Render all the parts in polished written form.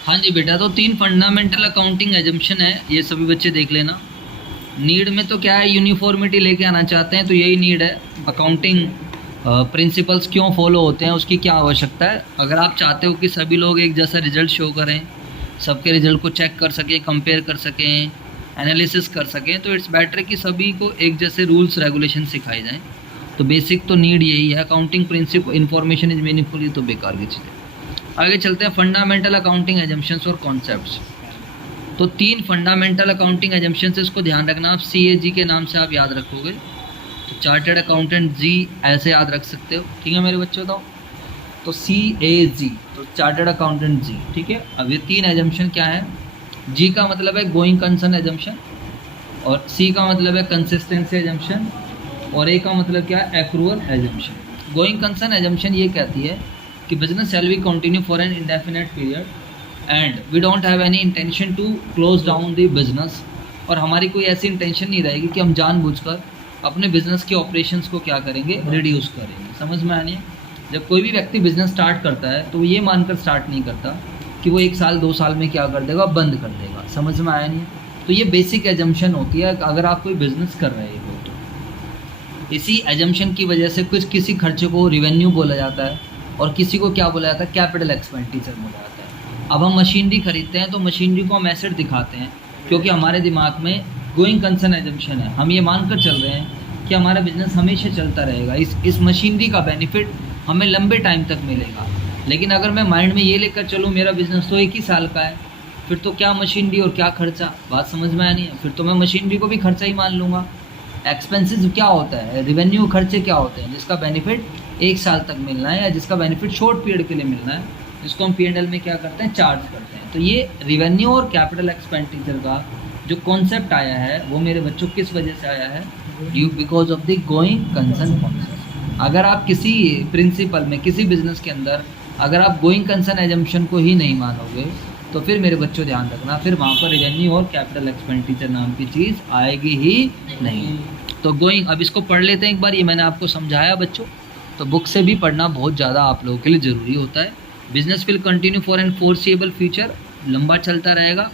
हाँ जी बेटा, तो 3 फंडामेंटल अकाउंटिंग एजम्पशन है, ये सभी बच्चे देख लेना। नीड में तो क्या है, यूनिफॉर्मिटी लेके आना चाहते हैं, तो यही नीड है। अकाउंटिंग प्रिंसिपल्स क्यों फॉलो होते हैं, उसकी क्या आवश्यकता है। अगर आप चाहते हो कि सभी लोग एक जैसा रिजल्ट शो करें, सबके रिजल्ट को चेक कर सकें, कंपेयर कर सकें, एनालिसिस कर सकें, तो इट्स बेटर कि सभी को एक जैसे रूल्स रेगुलेशन सिखाए जाएँ। तो बेसिक तो नीड यही है। Accounting principle information is meaningful, ये तो बेकार की चीज़ है। आगे चलते हैं फंडामेंटल अकाउंटिंग एजम्पशंस और कॉन्सेप्ट्स। तो 3 फंडामेंटल अकाउंटिंग एजम्पशंस, इसको ध्यान रखना। आप CAG के नाम से आप याद रखोगे, तो चार्टर्ड अकाउंटेंट जी ऐसे याद रख सकते हो। ठीक है मेरे बच्चों, बताओ। तो CAG, तो चार्टर्ड अकाउंटेंट जी। ठीक है, अब ये 3 एजम्पशन क्या है। जी का मतलब है गोइंग कंसर्न एजम्पशन, और C का मतलब है कंसिस्टेंसी एजम्पशन, और A का मतलब क्या है, accrual assumption. Going concern assumption ये कहती है कि business shall be continue for an indefinite period and we don't have any intention to close down the business. और हमारी कोई ऐसी इंटेंशन नहीं रहेगी कि हम जानबूझकर अपने बिजनेस के ऑपरेशंस को क्या करेंगे, रिड्यूस करेंगे। समझ में आनी है। जब कोई भी व्यक्ति बिजनेस स्टार्ट करता है तो वो ये मानकर स्टार्ट नहीं करता कि वो 1 साल 2 साल में क्या कर देगा, बंद कर देगा। समझ में आया नहीं। तो ये बेसिक एजम्पशन होती है अगर आप कोई बिजनेस कर रहे हो तो। इसी एजम्पशन की वजह से कुछ किसी खर्चे को रिवेन्यू बोला जाता है, और किसी को क्या बोला जाता है, कैपिटल एक्सपेंडिचर बोला जाता है। अब हम मशीनरी खरीदते हैं तो मशीनरी को हम एसेट दिखाते हैं, क्योंकि हमारे दिमाग में गोइंग कंसर्न एजम्पशन है। हम ये मानकर चल रहे हैं कि हमारा बिजनेस हमेशा चलता रहेगा, इस मशीनरी का बेनिफिट हमें लंबे टाइम तक मिलेगा। लेकिन अगर मैं माइंड में ये लेकर चलूँ मेरा बिजनेस तो 1 ही साल का है, फिर तो क्या मशीनरी और क्या खर्चा। बात समझ में आनी है। फिर तो मैं मशीनरी को भी खर्चा ही मान लूँगा। एक्सपेंसेस क्या होता है, रिवेन्यू खर्चे क्या होते हैं, जिसका बेनिफिट 1 साल तक मिलना है, या जिसका बेनिफिट शॉर्ट पीरियड के लिए मिलना है, जिसको हम P&L में क्या करते हैं, चार्ज करते हैं। तो ये रिवेन्यू और कैपिटल एक्सपेंडिचर का जो कॉन्सेप्ट आया है वो मेरे बच्चों किस वजह से आया है, due because of the going concern concept. अगर आप किसी प्रिंसिपल में, किसी बिजनेस के अंदर अगर आप गोइंग कंसर्न एजम्पशन को ही नहीं मानोगे, तो फिर मेरे बच्चों ध्यान रखना, फिर वहाँ पर रिवेन्यू और कैपिटल एक्सपेंडिचर नाम की चीज़ आएगी ही नहीं। तो गोइंग, अब इसको पढ़ लेते हैं एक बार। ये मैंने आपको समझाया बच्चों, तो बुक से भी पढ़ना बहुत ज़्यादा आप लोगों के लिए ज़रूरी होता है। Business will continue for an foreseeable future, लंबा चलता रहेगा,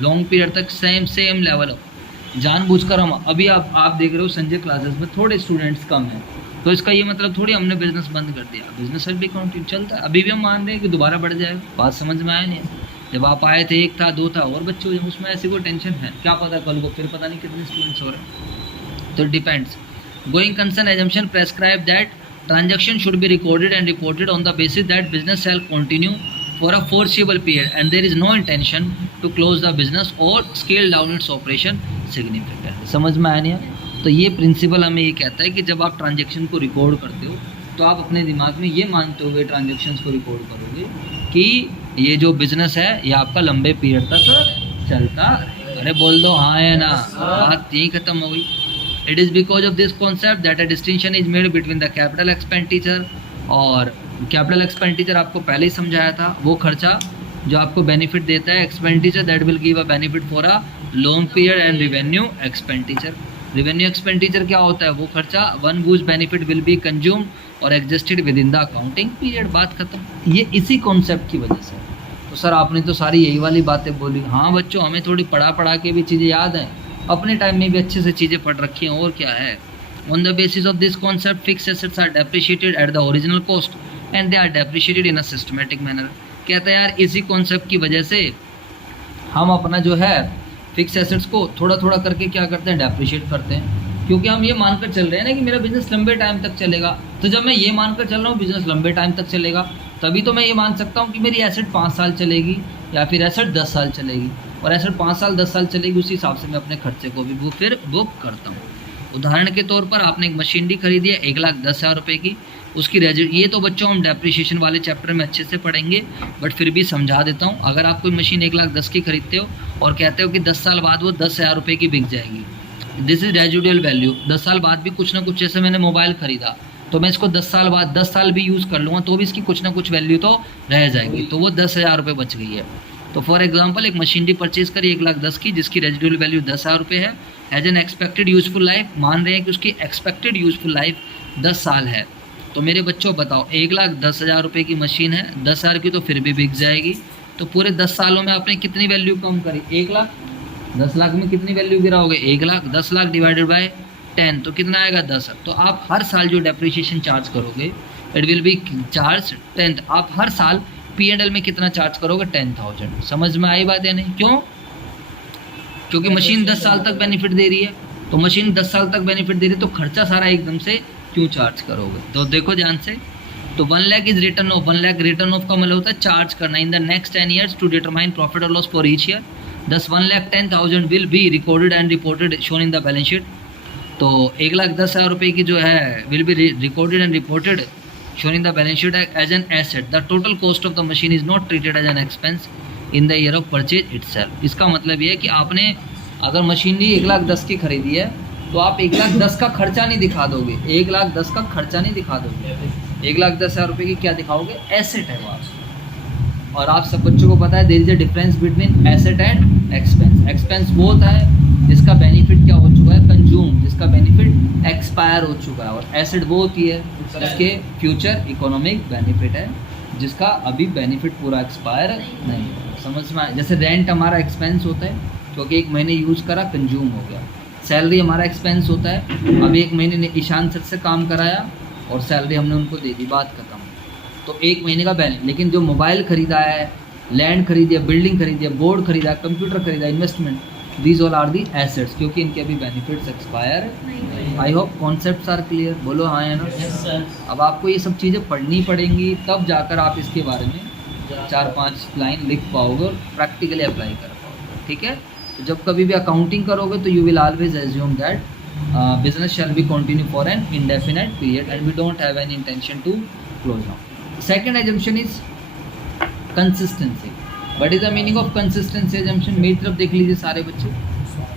लॉन्ग पीरियड तक सेम लेवल ऑफ। जानबूझकर हम अभी आप देख रहे हो संजय क्लासेस में थोड़े स्टूडेंट्स कम हैं, तो इसका ये मतलब थोड़ी हमने बिजनेस बंद कर दिया। बिजनेस अभी कंटिन्यू चलता है, अभी भी हम मान रहे हैं कि दोबारा बढ़ जाएगा। बात समझ में आया नहीं। जब आप आए थे 1 था 2 था और बच्चे हो, उसमें ऐसी कोई टेंशन है क्या, पता कल को फिर पता नहीं कितने स्टूडेंट्स हो रहे हैं। तो depends. Going concern assumption prescribe that transaction should be recorded and reported on the basis that business shall continue for a foreseeable period and there is no intention to close the business or scale down its operation significantly। समझ में आया नहीं। तो ये principal हमें ये कहता है कि जब आप ट्रांजेक्शन को रिकॉर्ड करते हो तो आप अपने दिमाग में ये मानते हुए ट्रांजेक्शन्स को रिकॉर्ड करोगे कि ये जो बिजनेस है ये आपका लंबे पीरियड तक चलता। अरे बोल दो हाँ या ना, बात यही खत्म हो गई। It is because of this concept that a distinction is made between the capital expenditure, और capital expenditure आपको पहले ही समझाया था, वो खर्चा जो आपको बेनिफिट देता है, expenditure that will give a benefit for a long period, and revenue expenditure। revenue expenditure क्या होता है, वो खर्चा one whose benefit will be consumed और adjusted within the accounting period। बात खत्म। ये इसी कॉन्सेप्ट की वजह से। तो सर आपने तो सारी यही वाली बातें बोली। हाँ बच्चों, हमें थोड़ी पढ़ा के भी चीज़ें याद हैं, अपने टाइम में भी अच्छे से चीज़ें पढ़ रखी हैं, और क्या है। On the basis of this concept fix assets are depreciated at the original cost and they are depreciated in a systematic manner. कहता है यार इसी कॉन्सेप्ट की वजह से हम अपना जो है फिक्स एसेट्स को थोड़ा थोड़ा करके क्या करते हैं, डेप्रिशिएट करते हैं, क्योंकि हम ये मानकर चल रहे हैं ना कि मेरा बिजनेस लंबे टाइम तक चलेगा। तो जब मैं ये मानकर चल रहा हूँ बिजनेस लंबे टाइम तक चलेगा, तभी तो मैं ये मान सकता हूँ कि मेरी एसेट 5 साल चलेगी या फिर एसेट 10 साल चलेगी, और एसेट 5 साल 10 साल चलेगी, उसी हिसाब से मैं अपने खर्चे को भी फिर बुक करता हूँ। उदाहरण के तौर पर आपने एक मशीनरी खरीदी है 1,10,000 रुपये की, उसकी ये तो बच्चों हम डेप्रिशिएशन वाले चैप्टर में अच्छे से पढ़ेंगे, बट फिर भी समझा देता हूँ। अगर आप कोई मशीन 1,10,000 की खरीदते हो और कहते हो कि 10 साल बाद वो 10,000 रुपये की बिक जाएगी, दिस इज़ रेजिडुअल वैल्यू। 10 साल बाद भी कुछ ना कुछ, जैसे मैंने मोबाइल ख़रीदा तो मैं इसको 10 साल बाद 10 साल भी यूज़ कर लूँगा तो भी इसकी कुछ ना कुछ वैल्यू तो रह जाएगी, तो वो 10,000 रुपये बच गई है। तो फॉर एग्जांपल एक मशीनरी परचेज करी 1,10,000 की, जिसकी रेजिडुअल वैल्यू 10,000 रुपये है, as an expected useful life, मान रहे हैं कि उसकी एक्सपेक्टेड यूजफुल लाइफ 10 साल है। तो मेरे बच्चों बताओ 1,10,000 रुपये की मशीन है, 10,000 की तो फिर भी बिक जाएगी, तो पूरे 10 सालों में आपने कितनी वैल्यू कम करी? 1 लाख। 10 लाख में कितनी वैल्यू गिराओगे? 1 लाख। 10 लाख डिवाइडेड बाय 10 तो कितना आएगा? 10। तो आप हर साल जो डेप्रिसिएशन चार्ज करोगे इट विल बी चार्ज 10। आप हर साल P&L में कितना चार्ज करोगे? 10,000। समझ में आई बात या नहीं? क्यों? क्योंकि मशीन 10 साल तक बेनिफिट दे रही है। तो मशीन 10 साल तक बेनिफिट दे रही है तो खर्चा सारा एकदम से क्यों चार्ज करोगे? तो देखो ध्यान से, तो 1 lakh is return off. 1 lakh return off का मतलब होता है चार्ज करना in the next 10 years to determine profit और लॉस फॉर ईच ईयर। दस 1,10,000 will be recorded and reported shown in the balance sheet. तो 1,10,000 रुपये की जो है will be recorded and reported shown in the balance sheet as an asset. The total cost of the machine is not treated as an expense in the year of purchase itself. इसका मतलब ये है कि आपने अगर machinery 1,10,000 की खरीदी है तो आप 1,10,000 का खर्चा नहीं दिखा दोगे। 1,10,000 का खर्चा नहीं दिखा दोगे। 1,10,000 रुपये की क्या दिखाओगे? एसेट है वो आप। और आप सब बच्चों को पता है there is a difference between asset and expense. Expense वो होता है जिसका बेनिफिट क्या हो चुका है? कंज्यूम, जिसका बेनिफिट एक्सपायर हो चुका है। और एसेट वो होती है जिसके फ्यूचर इकोनॉमिक बेनिफिट है, जिसका अभी बेनिफिट पूरा एक्सपायर नहीं है। समझ में आया? जैसे रेंट हमारा एक्सपेंस होता है क्योंकि 1 महीने यूज़ करा, कंज्यूम हो गया। सैलरी हमारा एक्सपेंस होता है, अब 1 महीने ने ईशान सर से काम कराया और सैलरी हमने उनको दे दी, बात खत्म। तो 1 महीने का बैलेंस। लेकिन जो मोबाइल खरीदा है, लैंड खरीदी है, बिल्डिंग खरीदी है, बोर्ड खरीदा है, कंप्यूटर खरीदा है, investment, these all are the assets, क्योंकि इनके अभी बेनिफिट्स एक्सपायर नहीं। I hope concepts are clear. बोलो हाँ या ना? अब आपको ये सब चीज़ें पढ़नी पड़ेंगी, तब जाकर आप इसके बारे में 4-5 लाइन लिख पाओगे और प्रैक्टिकली अप्लाई कर पाओगे। ठीक है? तो जब कभी भी अकाउंटिंग करोगे तो you will always assume that business shall be continue for an indefinite period and we don't have any intention to close down. Second assumption is consistency. What is the meaning of consistency assumption? मेरी तरफ देख लीजिए सारे बच्चे।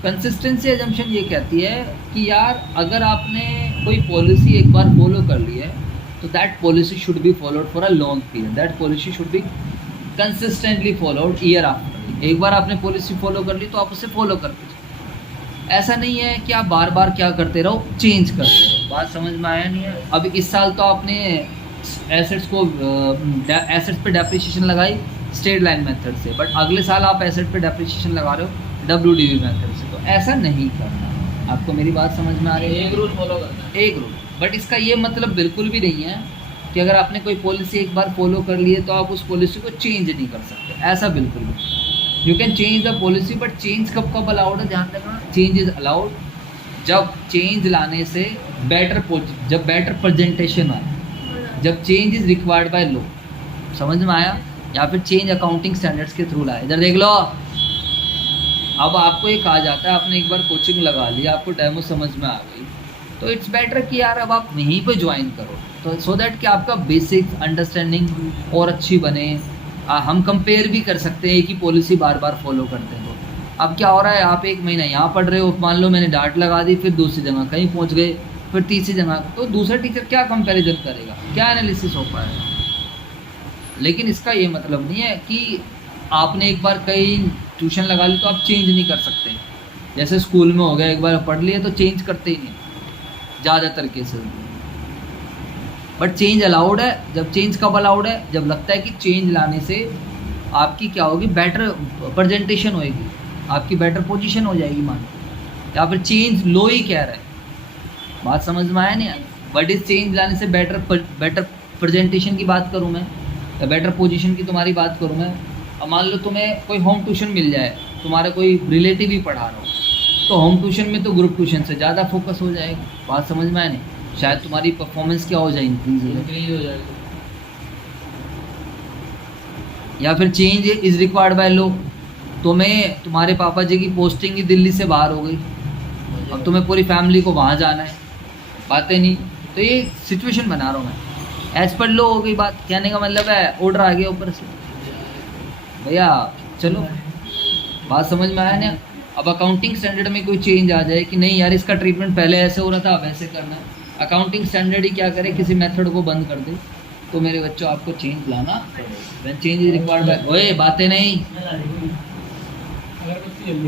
Consistency assumption ये कहती है कि यार अगर आपने कोई पॉलिसी एक बार फॉलो कर ली है तो that policy should be followed for a long period. That policy should be consistently followed year after. एक बार आपने पॉलिसी फॉलो कर ली तो आप उसे फॉलो करते जाओ। ऐसा नहीं है कि आप बार बार क्या करते रहो, चेंज करते रहो। बात समझ में आया नहीं है? अभी इस साल तो आपने एसेट्स को एसेट्स पे डेप्रिसिएशन लगाई स्ट्रेट लाइन मेथड से, बट अगले साल आप एसेट पे डेप्रिसिएशन लगा रहे हो WDV मेथड से। तो ऐसा नहीं करना। आपको मेरी बात समझ में आ रही है? एक रूल फॉलो करना, एक रूल। बट इसका ये मतलब बिल्कुल भी नहीं है कि अगर आपने कोई पॉलिसी एक बार फॉलो कर ली है तो आप उस पॉलिसी को चेंज नहीं कर सकते। ऐसा बिल्कुल नहीं। You can change the policy but change कब कब अलाउड है? ध्यान रखना, चेंज इज अलाउड जब चेंज लाने से जब बेटर प्रेजेंटेशन आए, जब change is required by law. समझ में आया? या फिर चेंज अकाउंटिंग स्टैंडर्ड्स के थ्रू लाए। इधर देख लो, अब आपको ये कहा जाता है आपने एक बार कोचिंग लगा ली, आपको डेमो समझ में आ गई, तो इट्स बेटर कि यार अब आप वहीं पे ज्वाइन करो, तो सो दैट कि आपका बेसिक अंडरस्टैंडिंग और अच्छी बने। हम कंपेयर भी कर सकते हैं, एक ही पॉलिसी बार बार फॉलो करते हैं। तो अब क्या हो रहा है, आप 1 महीना यहाँ पढ़ रहे हो, मान लो मैंने डांट लगा दी, फिर दूसरी जगह कहीं पहुँच गए, फिर तीसरी जगह, तो दूसरा टीचर क्या कंपैरिजन करेगा, क्या एनालिसिस हो पाएगा? लेकिन इसका ये मतलब नहीं है कि आपने एक बार कहीं ट्यूशन लगा ली तो आप चेंज नहीं कर सकते। जैसे स्कूल में हो गया, एक बार पढ़ लिया तो चेंज करते ही नहीं ज़्यादातर केसेस में। बट चेंज अलाउड है। जब चेंज कब अलाउड है? जब लगता है कि चेंज लाने से आपकी क्या होगी, बेटर प्रेजेंटेशन होएगी, आपकी बेटर पोजीशन हो जाएगी मान, या फिर चेंज लो ही कह रहा है। बात समझ में आया नहीं? बट इस चेंज लाने से बेटर प्रेजेंटेशन की बात करूँ मैं, या बेटर पोजीशन की तुम्हारी बात करूँ मैं। अब मान लो तुम्हें कोई होम ट्यूशन मिल जाए, तुम्हारा कोई रिलेटिव ही पढ़ा रहा हो, तो होम ट्यूशन में तो ग्रुप ट्यूशन से ज़्यादा फोकस हो जाएगा। बात समझ में आया नहीं? शायद तुम्हारी परफॉर्मेंस क्या हो जाए, इंक्रीज हो जाएगी। या फिर change is required by law, तुम्हें तुम्हारे पापा जी की पोस्टिंग ही दिल्ली से बाहर हो गई, अब तुम्हें पूरी फैमिली को वहाँ जाना है, बातें नहीं, तो ये सिचुएशन बना रहा हूँ मैं। एज पर लॉ हो गई बात, कहने का मतलब है ऑर्डर आ गया ऊपर से, भैया चलो। बात समझ में आया ना? अब अकाउंटिंग स्टैंडर्ड में कोई चेंज आ जाए कि नहीं यार इसका ट्रीटमेंट पहले ऐसे हो रहा था, अब ऐसे करना है, अकाउंटिंग स्टैंडर्ड ही क्या करे, किसी मेथड को बंद कर दे, तो मेरे बच्चों आपको चेंज लाना पड़ेगा। When change is required by, ओए बातें नहीं,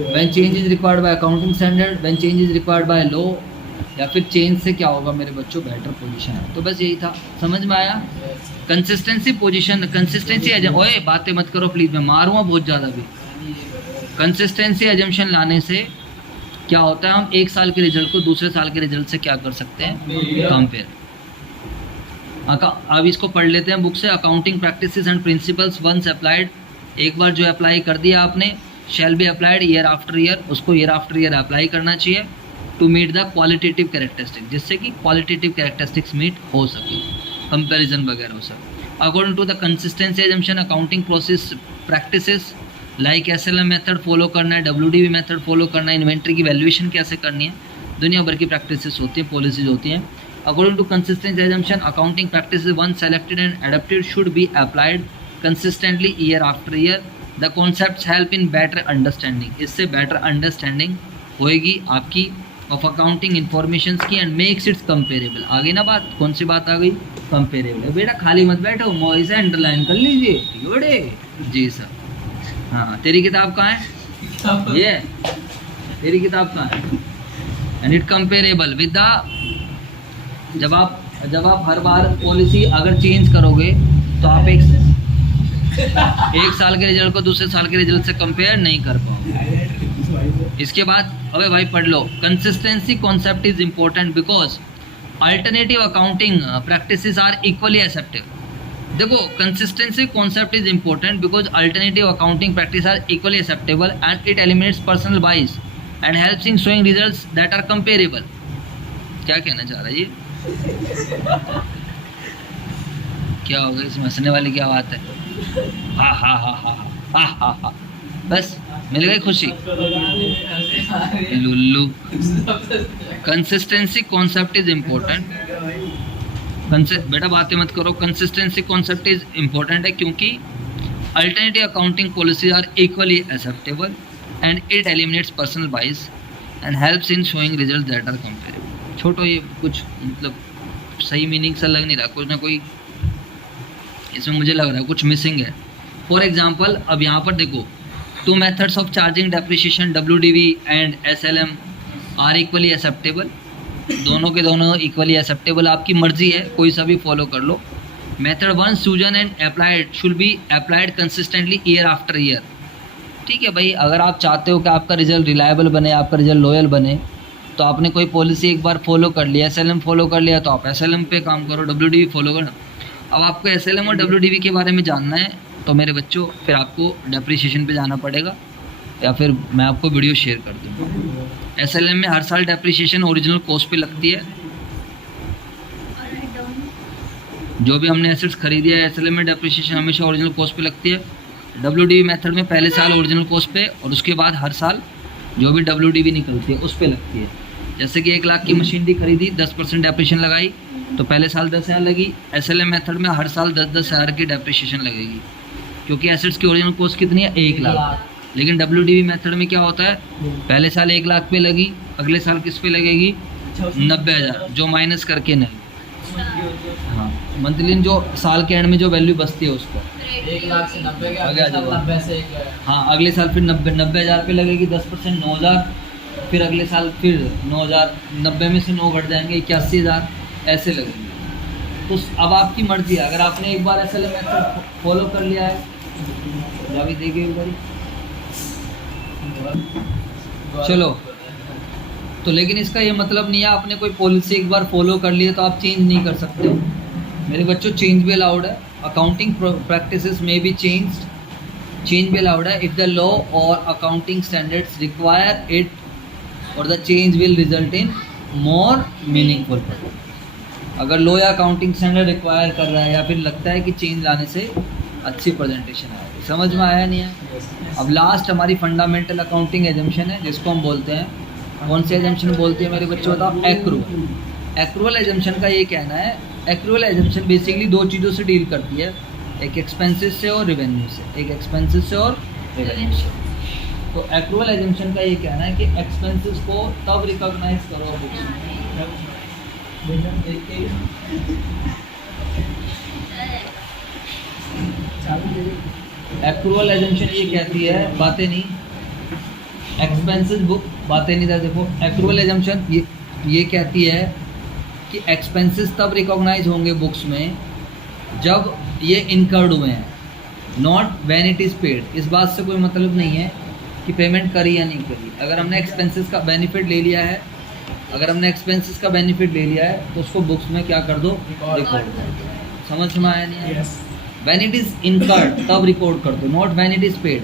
when change is required by accounting standard, when change is required by law, या फिर चेंज से क्या होगा मेरे बच्चों, बेटर पोजीशन है। तो बस यही था, समझ में आया। कंसिस्टेंसी पोजीशन, कंसिस्टेंसी एजम, ओए बातें मत करो प्लीज, मैं मारूंगा बहुत ज़्यादा भी। कंसिस्टेंसी एजम्पशन लाने से क्या होता है, हम एक साल के रिजल्ट को दूसरे साल के रिजल्ट से क्या कर सकते हैं, कंपेयर। अब इसको पढ़ लेते हैं बुक से। Accounting practices and principles once applied, एक बार जो अप्लाई कर दिया आपने, shall be applied year after year, उसको ईयर आफ्टर ईयर अप्लाई करना चाहिए to meet the qualitative characteristic, जिससे कि क्वालिटेटिव कैरेक्टरिस्टिक्स मीट हो सके, कंपैरिजन वगैरह हो सके। According to the consistency assumption accounting process practices like SLM method follow करना है, डब्ल्यूडीवी मेथड फॉलो करना है, इन्वेंट्री की वैल्यूएशन कैसे करनी है, दुनिया भर की प्रैक्टिसेस होती हैं, पॉलिसीज होती हैं। According to consistency assumption accounting practices one selected and adapted should be applied consistently year after year. The concepts help in better understanding, इससे बेटर अंडरस्टैंडिंग होएगी आपकी ऑफ अकाउंटिंग इन्फॉर्मेशन की एंड मेक्स इट्स कंपेरेबल। आ गई ना बात, कौन सी बात आ गई, कंपेरेबल। बेटा खाली मत बैठो, मौज से अंडरलाइन कर लीजिए बड़े जी सर। हाँ तेरी किताब कहाँ है, ये तेरी किताब कहाँ है, and it comparable with the, जब आप हर बार पॉलिसी अगर चेंज करोगे तो आप एक साल के रिजल्ट को दूसरे साल के रिजल्ट से कंपेयर नहीं कर पाओगे। इसके बाद अबे भाई पढ़ लो, consistency concept is important because alternative accounting practices are equally accepted. देखो consistency concept is important because alternative accounting practice are equally acceptable and it eliminates personal bias and helps in showing results that are comparable. क्या कहना चाह रहा है ये, क्या होगा इसमें हंसने वाली क्या बात है, हा हा हा हा हा हा हा, बस मिल गई खुशी Lulu. Consistency concept is important, बेटा बातें मत करो, कंसिस्टेंसी कॉन्सेप्ट इज इम्पोर्टेंट है क्योंकि alternative accounting policies are equally acceptable and it eliminates personal bias and helps in showing result that are comparable. छोटो ये कुछ मतलब सही मीनिंग सा लग नहीं रहा, कुछ ना कोई इसमें मुझे लग रहा है कुछ मिसिंग है। फॉर एग्जाम्पल अब यहाँ पर देखो, two methods of charging depreciation WDV and SLM are equally acceptable, दोनों के दोनों इक्वली एक्सेप्टेबल, आपकी मर्जी है कोई सा भी फॉलो कर लो। Method one chosen and applied should be applied consistently year after year. ठीक है भाई, अगर आप चाहते हो कि आपका रिजल्ट रिलायबल बने, आपका रिजल्ट लॉयल बने, तो आपने कोई पॉलिसी एक बार फॉलो कर लिया, एसएलएम फॉलो कर लिया, तो आप एसएलएम पे काम करो, डब्ल्यूडीवी फॉलो करो। अब आपको एसएलएम और डब्ल्यूडीवी के बारे में जानना है तो मेरे बच्चों फिर आपको डेप्रिसिएशन पे जाना पड़ेगा, या फिर मैं आपको वीडियो शेयर कर दूँगा। एसएलएम में हर साल डेप्रिसिएशन ओरिजिनल कॉस्ट पे लगती है, जो भी हमने एसेट्स खरीदी है एसएलएम में डेप्रिसिएशन हमेशा ओरिजिनल कॉस्ट पे लगती है। डब्ल्यूडीवी मेथड में पहले साल ओरिजिनल कॉस्ट पे और उसके बाद हर साल जो भी डब्ल्यूडीवी निकलती है उस पे लगती है। जैसे कि 1 लाख की मशीनरी खरीदी, 10% डेप्रिसिएशन लगाई तो पहले साल 10,000 लगी। एसएलएम मेथड में हर साल 10-10 हज़ार की डेप्रिसिएशन लगेगी, क्योंकि एसेट्स की ओरिजिनल कॉस्ट कितनी है, 1 लाख। लेकिन डब्ल्यूडीवी मेथड में क्या होता है, पहले साल 1 लाख पे लगी, अगले साल किस पे लगेगी, 90,000, जो माइनस करके नहीं, हाँ मंथली जो साल के एंड में जो वैल्यू बचती है उसको 1 लाख से 90 के आगे आ जाओ। 90 से 1 लाख। हाँ अगले साल फिर 90,000 पे लगेगी, 10% 9,000, फिर अगले साल फिर 9,000, 90 में से 9 घट जाएंगे 81,000, ऐसे लगेंगे। तो अब आपकी मर्जी है, अगर आपने एक बार एसएलएम मेथड फॉलो कर लिया है, जावी देखिए एक बारी चलो, तो लेकिन इसका ये मतलब नहीं है आपने कोई पॉलिसी एक बार फॉलो कर ली है तो आप चेंज नहीं कर सकते हो मेरे बच्चों। चेंज भी अलाउड है, अकाउंटिंग प्रैक्टिसेस में भी चेंज भी अलाउड है इफ द लॉ और अकाउंटिंग स्टैंडर्ड्स रिक्वायर इट और the change will result in more meaningful. अगर लॉ या अकाउंटिंग स्टैंडर्ड रिक्वायर कर रहा है या फिर लगता है कि चेंज लाने से अच्छी प्रेजेंटेशन आएगी। समझ में आया नहीं है। अब लास्ट हमारी फंडामेंटल अकाउंटिंग एजम्पशन है, जिसको हम बोलते हैं, कौन से एजम्पशन बोलते हैं मेरे बच्चों बताओ, एक्रूअल। एक्रूअल एजम्पशन का ये कहना है, एक्रूअल एजम्पशन बेसिकली 2 चीज़ों से डील करती है, एक एक्सपेंसेस से और रेवेन्यू से, एक एक्सपेंसेस से और रेवेन्यू से। तो एक्रूअल एजम्पशन का ये कहना है कि एक्सपेंसेस को तब रिकॉग्नाइज करो बुक्स में, एक्रूअल एजम्पशन ये कहती है, बातें नहीं, एक्सपेंसेस बुक बातें नहीं था। देखो एक्रूअल एजम्पशन ये तो ये कहती है कि एक्सपेंसेस तब रिकॉग्नाइज होंगे बुक्स में जब ये इनकर्ड हुए हैं, not when it is paid. इस बात से कोई मतलब नहीं है कि पेमेंट करी या नहीं करी। अगर हमने एक्सपेंसेस का बेनिफिट ले लिया है, तो उसको बुक्स में क्या कर दो, रिकॉर्ड कर दो। समझ में आया नहीं आया? व्हेन इट इज़ इनकर्ड तब रिकॉर्ड कर दो, not when it is paid.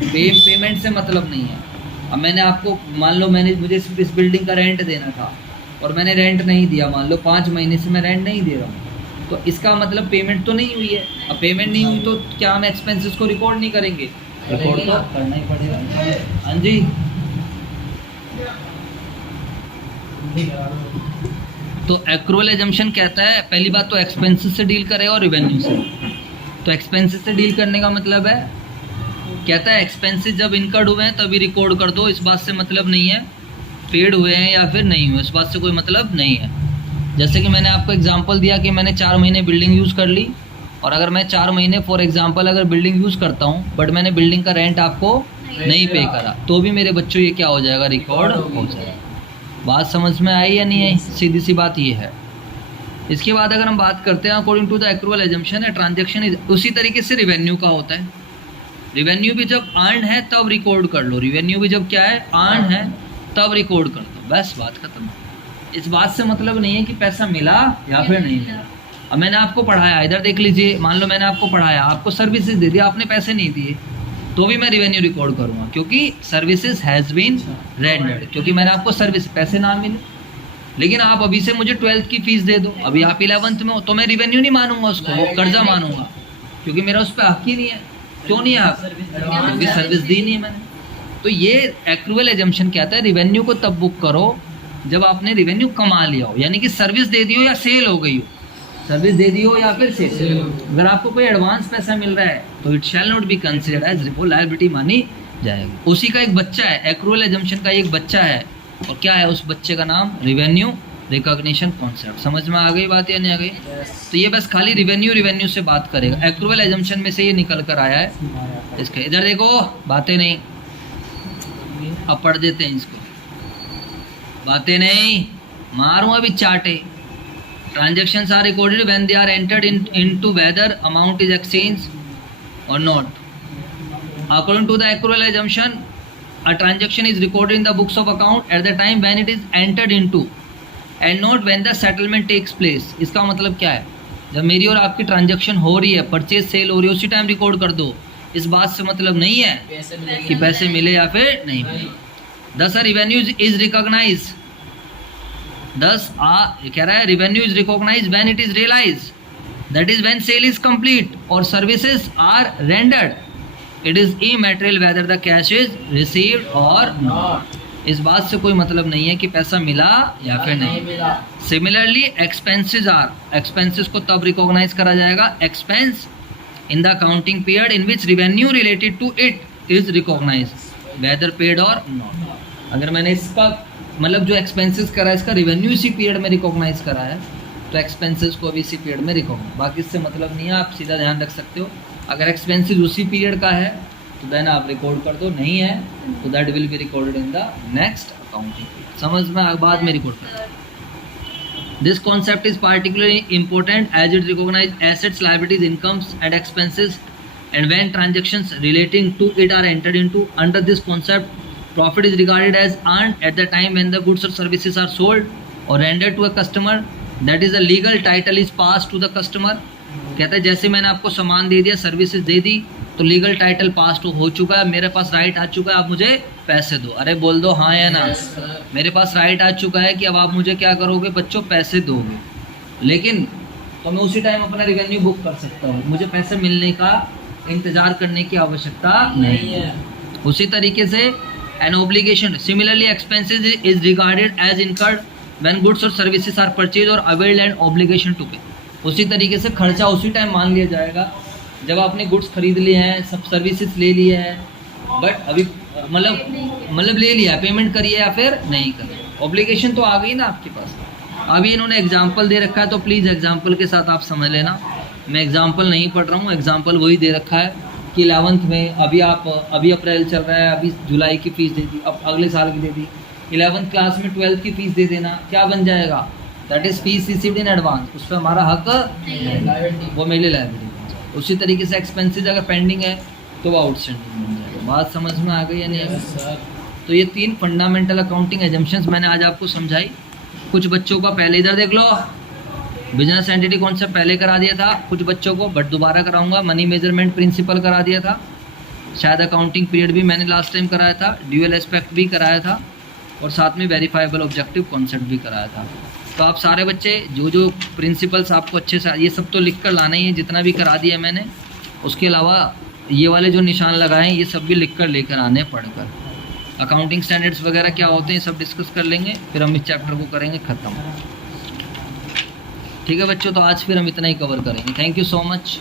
Payment से मतलब नहीं है। अब मैंने आपको, मान लो मुझे इस बिल्डिंग का रेंट देना था और मैंने रेंट नहीं दिया, मान लो 5 महीने से मैं रेंट नहीं दे रहा हूँ, तो इसका मतलब पेमेंट तो नहीं हुई है। अब पेमेंट नहीं हुई तो क्या हम एक्सपेंसेस को रिकॉर्ड नहीं करेंगे? रिकॉर्ड तो करना ही पड़ेगा। हाँ जी। तो एक्रूअल एजम्पशन कहता है, पहली बात तो एक्सपेंसेस से डील करेगा और रेवेन्यू से। तो एक्सपेंसेस से डील करने का मतलब है, कहता है एक्सपेंसेस जब इनकर्ड हुए हैं तभी रिकॉर्ड कर दो। इस बात से मतलब नहीं है पेड हुए हैं या फिर नहीं हुए, इस बात से कोई मतलब नहीं है। जैसे कि मैंने आपको एग्जांपल दिया कि मैंने 4 महीने बिल्डिंग यूज़ कर ली, और अगर मैं 4 महीने फॉर एग्जांपल अगर बिल्डिंग यूज़ करता हूँ बट मैंने बिल्डिंग का रेंट आपको नहीं पे करा, तो भी मेरे बच्चों ये क्या हो जाएगा, रिकॉर्ड हो जाएगा। बात समझ में आई या नहीं आई? सीधी सी बात ये है। इसके बाद अगर हम बात करते हैं according to the accrual assumption है ट्रांजैक्शन, उसी तरीके से रिवेन्यू का होता है। रिवेन्यू भी जब अर्न है तब रिकॉर्ड कर लो, रिवेन्यू भी जब क्या है, अर्न है तब रिकॉर्ड कर दो, बस बात खत्म। इस बात से मतलब नहीं है कि पैसा मिला या फिर नहीं मिला। अब मैंने आपको पढ़ाया, इधर देख लीजिए, मान लो मैंने आपको पढ़ाया, आपको सर्विसेज दे दी, आपने पैसे नहीं दिए, तो भी मैं रिवेन्यू रिकॉर्ड करूँगा, क्योंकि सर्विसेज हैज़ बीन रेंडर्ड, क्योंकि मैंने आपको सर्विस, पैसे ना मिले। लेकिन आप अभी से मुझे 12th की फीस दे दो, अभी आप 11th में हो, तो मैं रिवेन्यू नहीं मानूंगा उसको, वो कर्जा मानूंगा, क्योंकि मेरा उस पर हक ही नहीं है। क्यों नहीं है आप? क्योंकि सर्विस दी नहीं है मैंने। तो ये एक्रूअल एजम्पशन कहता है रिवेन्यू को तब बुक करो जब आपने रिवेन्यू कमा लिया हो, यानी कि सर्विस दे दी हो या सेल हो गई हो, सर्विस दे दी हो या फिर सेल। अगर आपको कोई एडवांस पैसा मिल रहा है तो it shall not be considered as liability मानी जाएगी। उसी का एक बच्चा है, एक्रूअल एजम्पशन का एक बच्चा है, और क्या है उस बच्चे का नाम, रिवेन्यू रिकॉग्निशन कॉन्सेप्ट। समझ में आ गई बात या नहीं आ गई? तो ये बस खाली रिवेन्यू से बात करेगा। एक्रूअल एजम्पशन में से ये निकल कर आया है। इसके इधर देखो, बातें नहीं, अब पढ़ देते हैं इसको। बातें नहीं, मारूं अभी चाटे। Transactions are recorded when they are entered into whether amount is exchange और not. According to the accrual assumption, a transaction is recorded in the books of account at the time when it is entered into and not when the settlement takes place। इसका मतलब क्या है, जब मेरी और आपकी transaction हो रही है, परचेज सेल हो रही है, उसी टाइम रिकॉर्ड कर दो। इस बात से मतलब नहीं है कि पैसे मिले या फिर नहीं मिले। दस रिवेन्यू इज रिकॉग्नाइज, ये कह रहा है revenue is recognise when it is realise, that is when sale is complete और services are rendered. It is immaterial whether the cash is received और नॉट। इस बात से कोई मतलब नहीं है कि पैसा मिला या फिर नहीं मिला। सिमिलरली एक्सपेंसेस आर, एक्सपेंसेस को तब रिकॉग्नाइज करा जाएगा, expense in the accounting period in which revenue related to it is recognise whether paid or not. अगर मैंने इसका मतलब जो एक्सपेंसेस करा है इसका रिवेन्यू इसी पीरियड में रिकॉग्नाइज करा है, तो एक्सपेंसेस को भी इसी पीरियड में रिकॉग्नाइज, बाकी इससे मतलब नहीं है। आप सीधा ध्यान रख सकते हो, अगर एक्सपेंसेस उसी पीरियड का है तो देन आप रिकॉर्ड कर दो, नहीं है तो that will be recorded in the next accounting. समझ में बाद में रिकॉर्ड कर। This concept is particularly important as it recognise assets, liabilities, incomes and expenses and when transactions relating to it are entered into. Under this concept profit is regarded as earned at the time when the goods or services are sold or rendered to a customer, that is the legal title is passed to the customer। कहता है जैसे मैंने आपको सामान दे दिया, services दे दी, तो legal title पास हो चुका है, मेरे पास राइट आ चुका है, आप मुझे पैसे दो। अरे बोल दो हाँ या ना। मेरे पास राइट आ चुका है कि अब आप मुझे क्या करोगे बच्चों, पैसे दोगे। लेकिन तो मैं उसी टाइम अपना रिवेन्यू बुक कर सकता हूँ, मुझे पैसे मिलने का इंतजार करने की आवश्यकता नहीं है। उसी तरीके से an obligation, similarly expenses is regarded as incurred when goods or services are purchased or availed and obligation to pay। उसी तरीके से खर्चा उसी टाइम मान लिया जाएगा जब आपने गुड्स खरीद लिए हैं, सब सर्विसेज ले लिए हैं, बट अभी मतलब ले लिया, पेमेंट करिए या फिर नहीं करिए, ऑब्लिगेशन तो आ गई ना आपके पास। अभी इन्होंने एग्जाम्पल दे रखा है तो प्लीज़ एग्जाम्पल के साथ आप समझ लेना। मैं एग्जाम्पल नहीं पढ़ रहा हूँ, एग्जाम्पल वही दे रखा है कि 11th में अभी अप्रैल चल रहा है, अभी जुलाई की फ़ीस दे दी, अब अगले साल की दे दी, 11th क्लास में 12th की फीस दे देना, क्या बन जाएगा? That is fees received in advance, उस पर हमारा हक लायबिलिटी वो मेरे लिए लायबिलिटी बन जाएगा। उसी तरीके से एक्सपेंसेस अगर पेंडिंग है तो वो आउटस्टैंडिंग बन जाएगा। बात समझ में आ गई या नहीं आ गई? सर तो ये 3 फंडामेंटल अकाउंटिंग एजम्पशंस मैंने आज आपको समझाई। कुछ बच्चों का पहले इधर देख लो, बिजनेस एंटिटी कॉन्सेप्ट पहले करा दिया था कुछ बच्चों को, बट दोबारा कराऊंगा। मनी मेजरमेंट प्रिंसिपल करा दिया था, शायद अकाउंटिंग पीरियड भी मैंने लास्ट टाइम कराया था, ड्यूअल एस्पेक्ट भी कराया था, और साथ में वेरीफाइबल ऑब्जेक्टिव कॉन्सेप्ट भी कराया था। तो आप सारे बच्चे जो जो प्रिंसिपल्स आपको अच्छे से, ये सब तो लिख कर लाना ही है जितना भी करा दिया मैंने। उसके अलावा ये वाले जो निशान लगाए हैं ये सब भी लिख कर लेकर आने पढ़कर। अकाउंटिंग स्टैंडर्ड्स वगैरह क्या होते हैं सब डिस्कस कर लेंगे, फिर हम इस चैप्टर को करेंगे ख़त्म। ठीक है बच्चों, तो आज फिर हम इतना ही कवर करेंगे। Thank you so much.